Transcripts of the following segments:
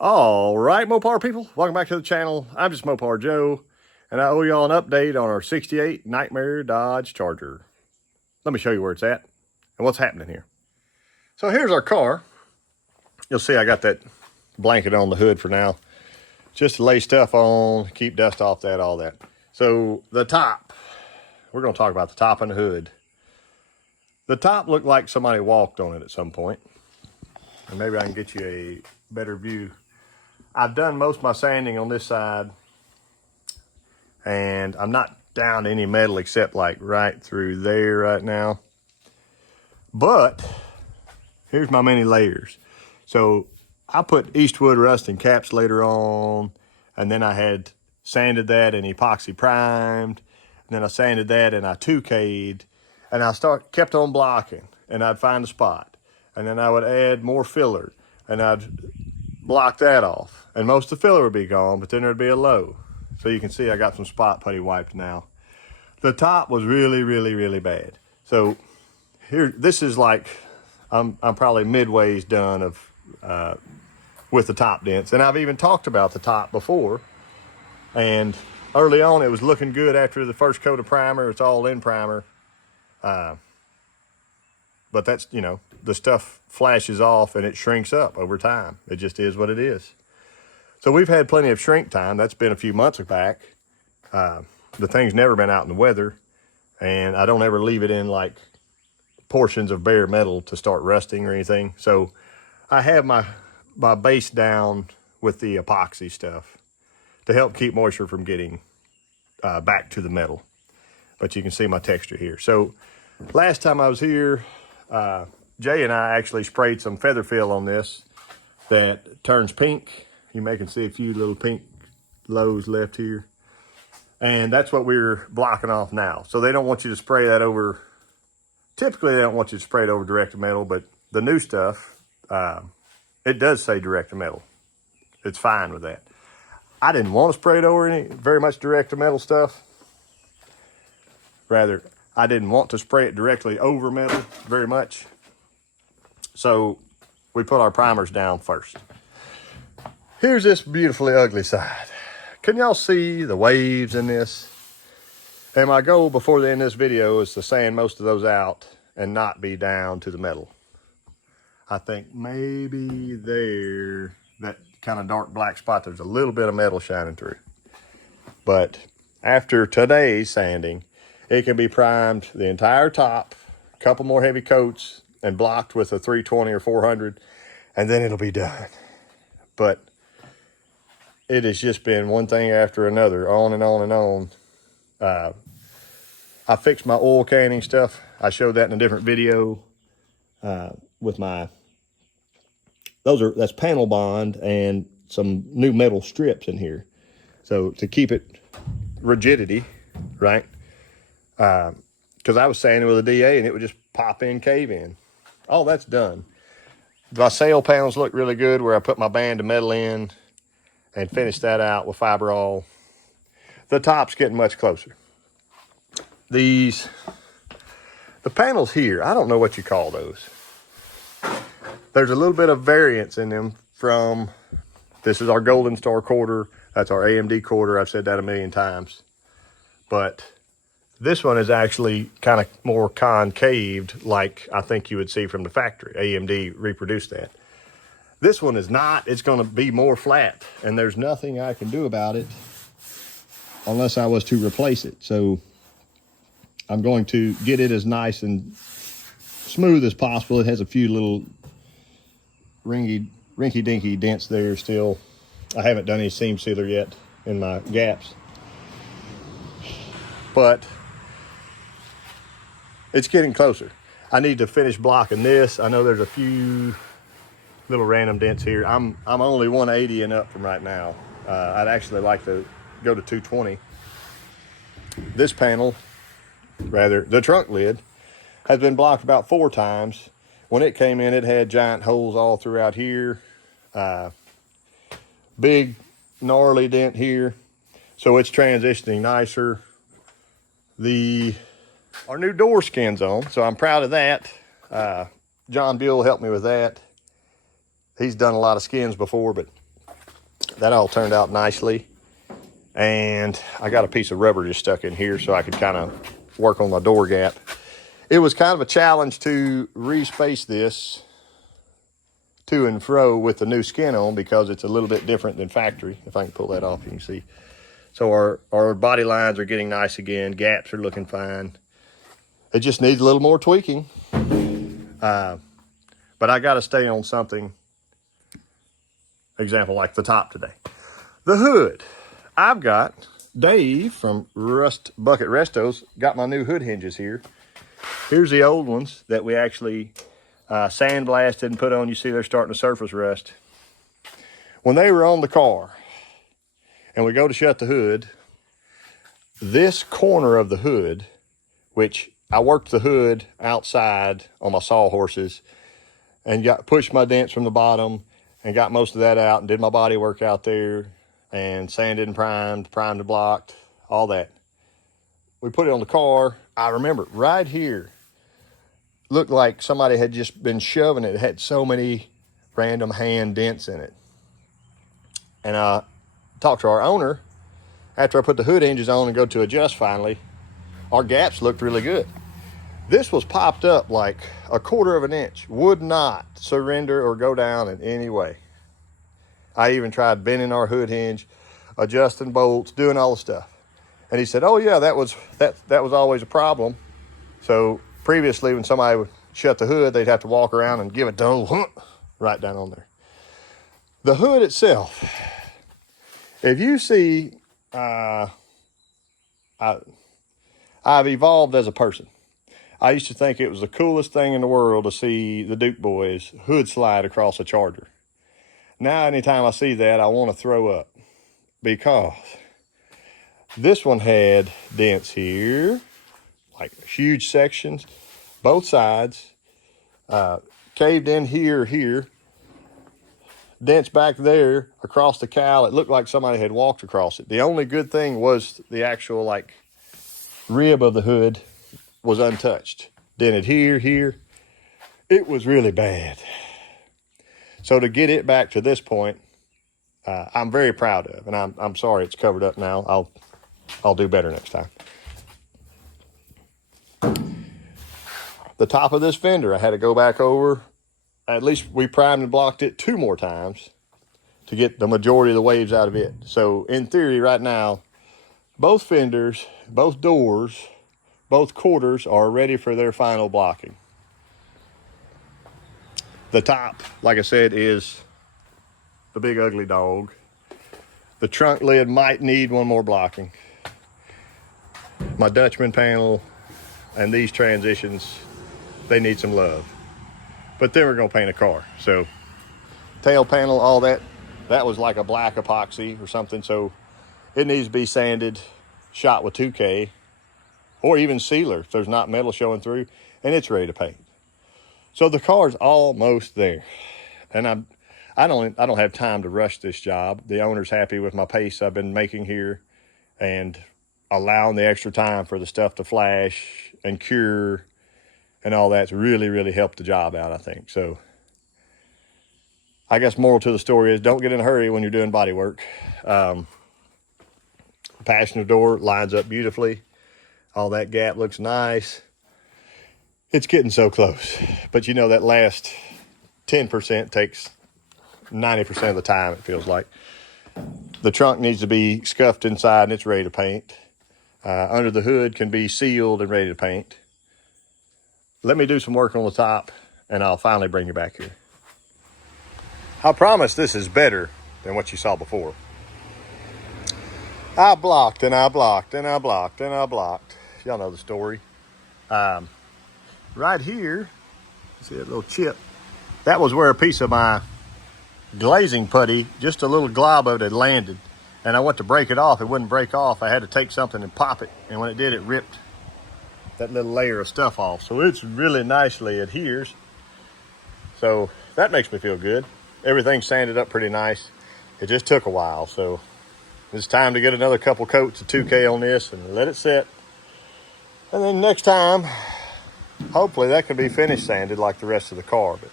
All right, Mopar people, welcome back to the channel. I'm just Mopar Joe, and I owe y'all an update on our 68 Nightmare Dodge Charger. Let me show you where it's at and what's happening here. So here's our car. You'll see I got that blanket on the hood for now, just to lay stuff on, keep dust off that, all that. So the top, we're going to talk about the top and the hood. The top looked like somebody walked on it at some point, and maybe I can get you a better view. I've done most of my sanding on this side, and I'm not down to any metal except like right through there right now. But here's my many layers. So I put Eastwood rust encapsulator on, and then I had sanded that and epoxy primed, and then I sanded that and I 2K'd, and I kept on blocking, and I'd find a spot, and then I would add more filler, and I'd block that off, and most of the filler would be gone, but then there'd be a low. So you can see I got some spot putty wiped now. The top was really bad. So here, this is like, I'm probably midways done of with the top dents, and I've even talked about the top before. And early on, it was looking good after the first coat of primer. It's all in primer, but that's, you know, the stuff flashes off and it shrinks up over time. It just is what it is. So we've had plenty of shrink time. That's been a few months back. The thing's never been out in the weather, and I don't ever leave it in like portions of bare metal to start rusting or anything. So I have my base down with the epoxy stuff to help keep moisture from getting back to the metal. But you can see my texture here. So last time I was here, Jay and I actually sprayed some feather fill on this that turns pink. You may can see a few little pink lows left here. And that's what we're blocking off now. So they don't want you to spray that over. Typically, they don't want you to spray it over direct to metal, but the new stuff, it does say direct to metal. It's fine with that. I didn't want to spray it over very much direct to metal stuff. Rather, I didn't want to spray it directly over metal very much. So we put our primers down first. Here's this beautifully ugly side. Can y'all see the waves in this? And my goal before the end of this video is to sand most of those out and not be down to the metal. I think maybe there, that kind of dark black spot, there's a little bit of metal shining through. But after today's sanding, it can be primed the entire top, a couple more heavy coats, and blocked with a 320 or 400, and then it'll be done. But it has just been one thing after another, on and on and on. I fixed my oil canning stuff. I showed that in a different video with my, that's panel bond and some new metal strips in here. So to keep it rigidity, right? Because I was sanding with a DA and it would just pop in, cave in. All that's done. My sail panels look really good where I put my band of metal in and finished that out with fiberall. The top's getting much closer. The panels here, I don't know what you call those. There's a little bit of variance in them from, this is our Golden Star quarter, that's our AMD quarter, I've said that a million times. But this one is actually kind of more concaved, like I think you would see from the factory. AMD reproduced that. This one is not. It's going to be more flat, and there's nothing I can do about it unless I was to replace it. So I'm going to get it as nice and smooth as possible. It has a few little rinky-dinky dents there still. I haven't done any seam sealer yet in my gaps. But it's getting closer. I need to finish blocking this. I know there's a few little random dents here. I'm only 180 and up from right now. I'd actually like to go to 220. This panel, rather the trunk lid, has been blocked about 4 times. When it came in, it had giant holes all throughout here. Big gnarly dent here. So it's transitioning nicer. Our new door skin's on, so I'm proud of that. John Buell helped me with that. He's done a lot of skins before, but that all turned out nicely. And I got a piece of rubber just stuck in here so I could kind of work on my door gap. It was kind of a challenge to respace this to and fro with the new skin on because it's a little bit different than factory. If I can pull that off, you can see. So our body lines are getting nice again. Gaps are looking fine. It just needs a little more tweaking. But I got to stay on something, example like the top today. The hood. I've got Dave from Rust Bucket Restos got my new hood hinges here. Here's the old ones that we actually sandblasted and put on. You see they're starting to surface rust. When they were on the car and we go to shut the hood, this corner of the hood, which I worked the hood outside on my sawhorses and pushed my dents from the bottom and got most of that out and did my body work out there and sanded and primed and blocked, all that. We put it on the car. I remember right here, looked like somebody had just been shoving it. It had so many random hand dents in it. And I talked to our owner after I put the hood hinges on and go to adjust finally. Our gaps looked really good. This was popped up like 1/4 of an inch, would not surrender or go down in any way. I even tried bending our hood hinge, adjusting bolts, doing all the stuff. And he said, oh yeah, that was always a problem. So previously when somebody would shut the hood, they'd have to walk around and give it the whole right down on there. The hood itself, if you see, I've evolved as a person. I used to think it was the coolest thing in the world to see the Duke boys hood slide across a Charger. Now, anytime I see that, I want to throw up because this one had dents here, like huge sections, both sides, caved in here, dents back there across the cowl. It looked like somebody had walked across it. The only good thing was the actual like rib of the hood was untouched. Dented here. It was really bad. So to get it back to this point, I'm very proud of, and I'm sorry it's covered up now. I'll do better next time. The top of this fender, I had to go back over. At least we primed and blocked it 2 more times to get the majority of the waves out of it. So in theory right now, both fenders, both doors, both quarters are ready for their final blocking. The top, like I said, is the big ugly dog. The trunk lid might need 1 more blocking. My Dutchman panel and these transitions, they need some love. But then we're gonna paint a car. So tail panel, all that was like a black epoxy or something. So it needs to be sanded, shot with 2K, or even sealer if there's not metal showing through, and it's ready to paint. So the car's almost there. And I don't have time to rush this job. The owner's happy with my pace I've been making here and allowing the extra time for the stuff to flash and cure and all that's really, really helped the job out, I think. So I guess moral to the story is don't get in a hurry when you're doing body work. Passenger door lines up beautifully. All that gap looks nice. It's getting so close. But you know that last 10% takes 90% of the time, it feels like. The trunk needs to be scuffed inside and it's ready to paint. Under the hood can be sealed and ready to paint. Let me do some work on the top and I'll finally bring you back here. I promise this is better than what you saw before. I blocked and I blocked and I blocked and I blocked. Y'all know the story. Right here, see that little chip? That was where a piece of my glazing putty, just a little glob of it had landed. And I went to break it off, it wouldn't break off. I had to take something and pop it. And when it did, it ripped that little layer of stuff off. So it's really nicely adheres. So that makes me feel good. Everything's sanded up pretty nice. It just took a while. So it's time to get another couple coats of 2K on this and let it set. And then next time, hopefully that can be finish sanded like the rest of the car. But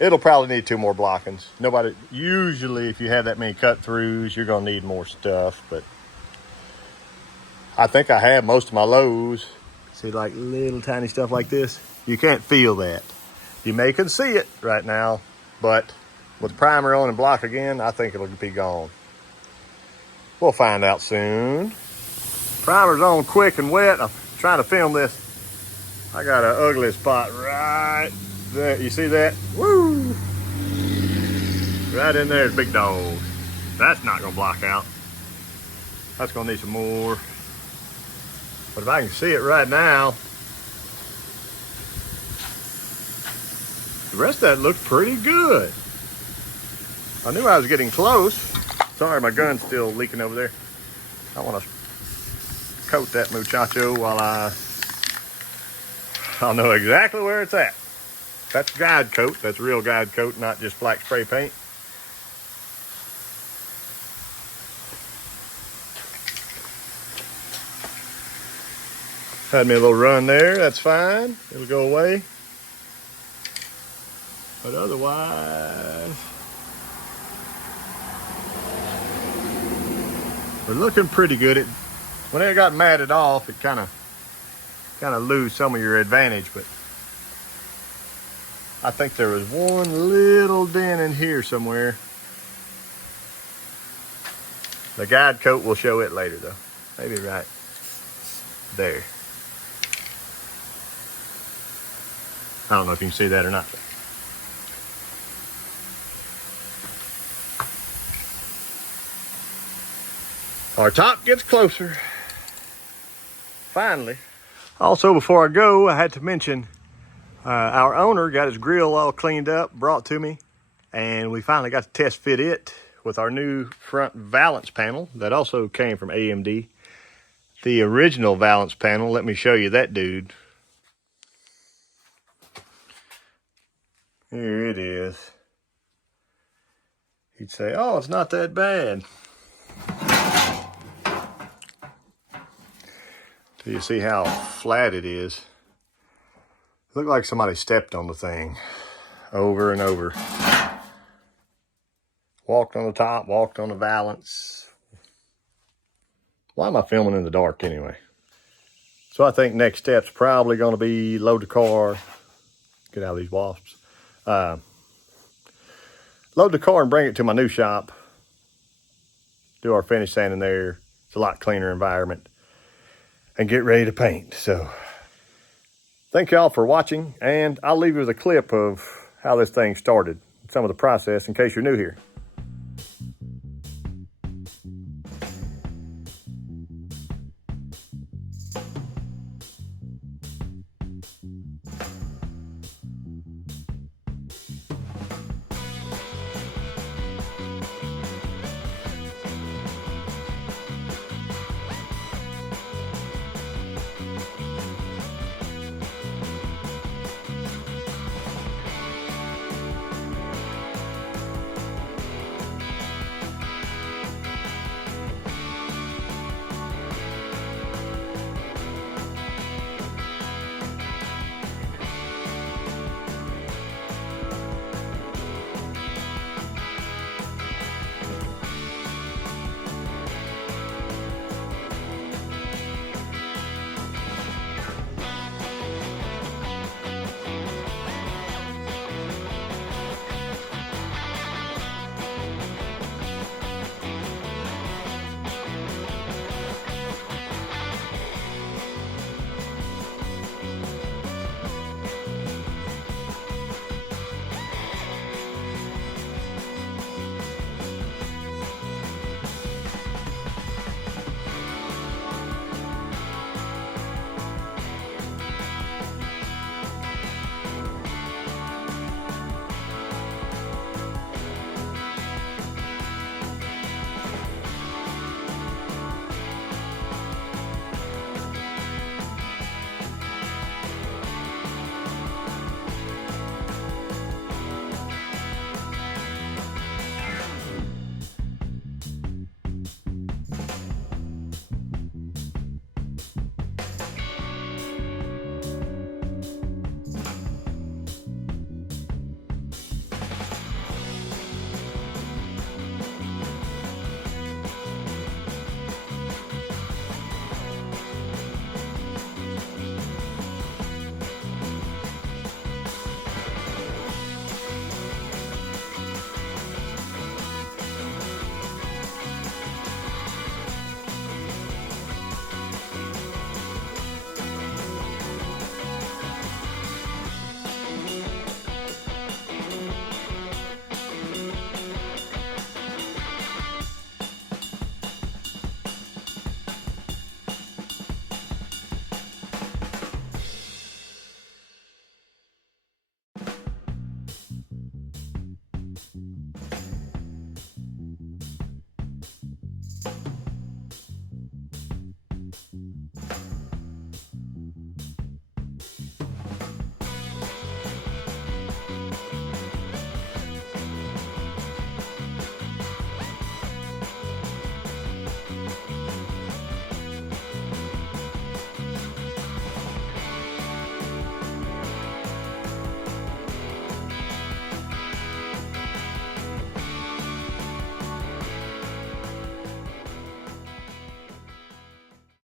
It'll probably need 2 more blockings. Nobody, usually if you have that many cut throughs, you're gonna need more stuff, but I think I have most of my lows. See, like little tiny stuff like this, you can't feel that. You may can see it right now, but with primer on and block again, I think it'll be gone. We'll find out soon. Primer's on quick and wet. I'm trying to film this. I got an ugly spot right there. You see that? Woo! Right in there is big dog. That's not gonna block out. That's gonna need some more. But if I can see it right now, the rest of that looked pretty good. I knew I was getting close. Sorry, my gun's still leaking over there. I want to coat that muchacho while I'll know exactly where it's at. That's guide coat. That's real guide coat, not just black spray paint. Had me a little run there. That's fine. It'll go away. But otherwise, we're looking pretty good. When it got matted off, it kind of lose some of your advantage, but I think there was one little dent in here somewhere. The guide coat will show it later though. Maybe right there. I don't know if you can see that or not. Our top gets closer. Finally. Also, before I go, I had to mention our owner got his grill all cleaned up, brought to me, and we finally got to test fit it with our new front valance panel that also came from AMD. The original valance panel, let me show you that dude. Here it is. You'd say, oh, it's not that bad. Do you see how flat it is? It looked like somebody stepped on the thing over and over. Walked on the top, walked on the valance. Why am I filming in the dark anyway? So I think next step's probably going to be load the car. Get out of these wasps. Load the car and bring it to my new shop. Do our finish sanding there. It's a lot cleaner environment. And get ready to paint. So thank y'all for watching, and I'll leave you with a clip of how this thing started, some of the process in case you're new here.